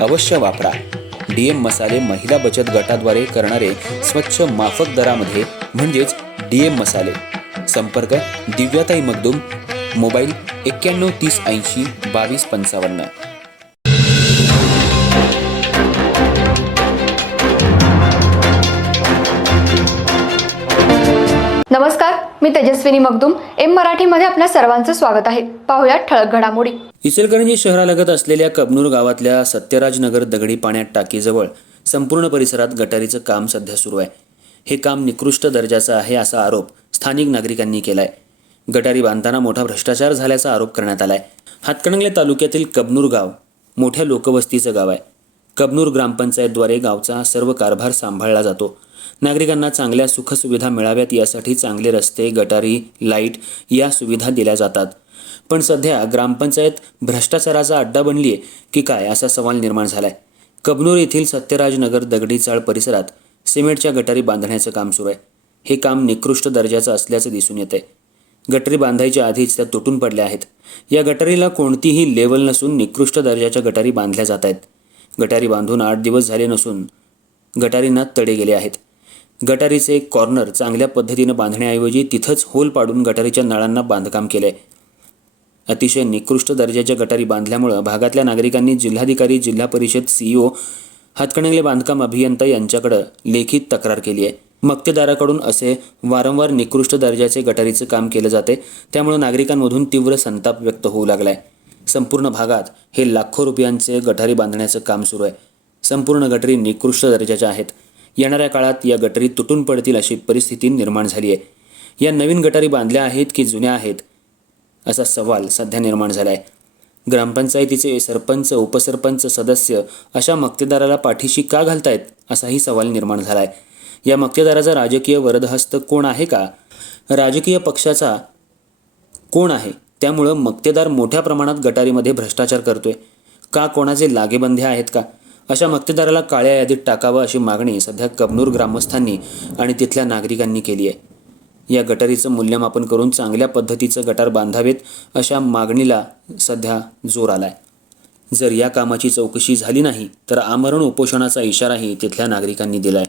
अवश्य वापरा. डीएम मसाले महिला बचत गटाद्वारे करणारे स्वच्छ माफक दरामध्ये म्हणजेच डीएम मसाले. संपर्क दिव्याताई मगदूम मोबाईल एक्क्याण्णव तीस ऐंशी बावीस पंचावन्न. नमस्कार मी तेजस्विनी मगदुम. एम मराठीमध्ये आपल्या सर्वांचं स्वागत आहे. पाहुयात ठळक घडामोडी. इचलकरंजी शहरालगत असलेल्या कबनूर गावातल्या सत्यराजनगर दगडी पाण्यात टाकीजवळ संपूर्ण परिसरात गटारीचं काम सध्या सुरू आहे. हे काम निकृष्ट दर्जाचं आहे असा आरोप स्थानिक नागरिकांनी केलाय. गटारी बांधताना मोठा भ्रष्टाचार झाल्याचा आरोप करण्यात आलाय. हातकणंगले तालुक्यातील कबनूर गाव मोठ्या लोकवस्तीचं गाव आहे. कबनूर ग्रामपंचायतद्वारे गावचा सर्व कारभार सांभाळला जातो. नागरिकांना चांगल्या सुखसुविधा मिळाव्यात यासाठी चांगले रस्ते गटारी लाइट या सुविधा दिल्या जातात. पण सध्या ग्रामपंचायत भ्रष्टाचाराचा अड्डा बनली आहे की काय असा सवाल निर्माण झालाय. कबनूर येथील सत्यराजनगर दगडी चाळ परिसरात सिमेंटच्या गटारी बांधण्याचं काम सुरू आहे. हे काम निकृष्ट दर्जाचं असल्याचं दिसून येतंय. गटारी बांधायच्या आधीच त्या तुटून पडल्या आहेत. या गटारीला कोणतीही लेवल नसून निकृष्ट दर्जाच्या गटारी बांधल्या जात आहेत. गटारी बांधून आठ दिवस झाले नसून गटारींना तडे गेले आहेत. गटारीचे एक कॉर्नर चांगल्या पद्धतीनं बांधण्याऐवजी तिथंच होल पाडून गटारीच्या नळांना बांधकाम केलंय. अतिशय निकृष्ट दर्जाच्या गटारी बांधल्यामुळं भागातल्या नागरिकांनी जिल्हाधिकारी जिल्हा परिषद सीईओ हातकणंगले बांधकाम अभियंता यांच्याकडं लेखी तक्रार केली आहे. मक्तेदाराकडून असे वारंवार निकृष्ट दर्जाचे गटारीचं काम केलं जाते त्यामुळं नागरिकांमधून तीव्र संताप व्यक्त होऊ लागलाय. संपूर्ण भागात हे लाखो रुपयांचे गटारी बांधण्याचं काम सुरू आहे. संपूर्ण गटारी निकृष्ट दर्जाच्या आहेत. येणाऱ्या काळात या गटारी तुटून पडतील अशी परिस्थिती निर्माण झाली आहे. या नवीन गटारी बांधल्या आहेत की जुन्या आहेत? असा सवाल सध्या निर्माण झाला आहे ग्रामपंचायतीचे सरपंच उपसरपंच सदस्य अशा मक्तेदाराला पाठीशी का घालतायत असाही सवाल निर्माण झाला आहे या मक्तेदाराचा राजकीय वरदहस्त कोण आहे का? राजकीय पक्षाचा कोण आहे? त्यामुळं मक्तेदार मोठ्या प्रमाणात गटारीमध्ये भ्रष्टाचार करतोय. का कोणाचे लागेबंधे आहेत का? अशा मक्तेदाराला काळ्या यादीत टाकावं अशी मागणी सध्या कबनूर ग्रामस्थांनी आणि तिथल्या नागरिकांनी केली आहे. या गटारीचं मूल्यमापन करून चांगल्या पद्धतीचं गटार बांधावेत अशा मागणीला सध्या जोर आलाय. जर या कामाची चौकशी झाली नाही तर आमरण उपोषणाचा इशाराही तिथल्या नागरिकांनी दिलाय.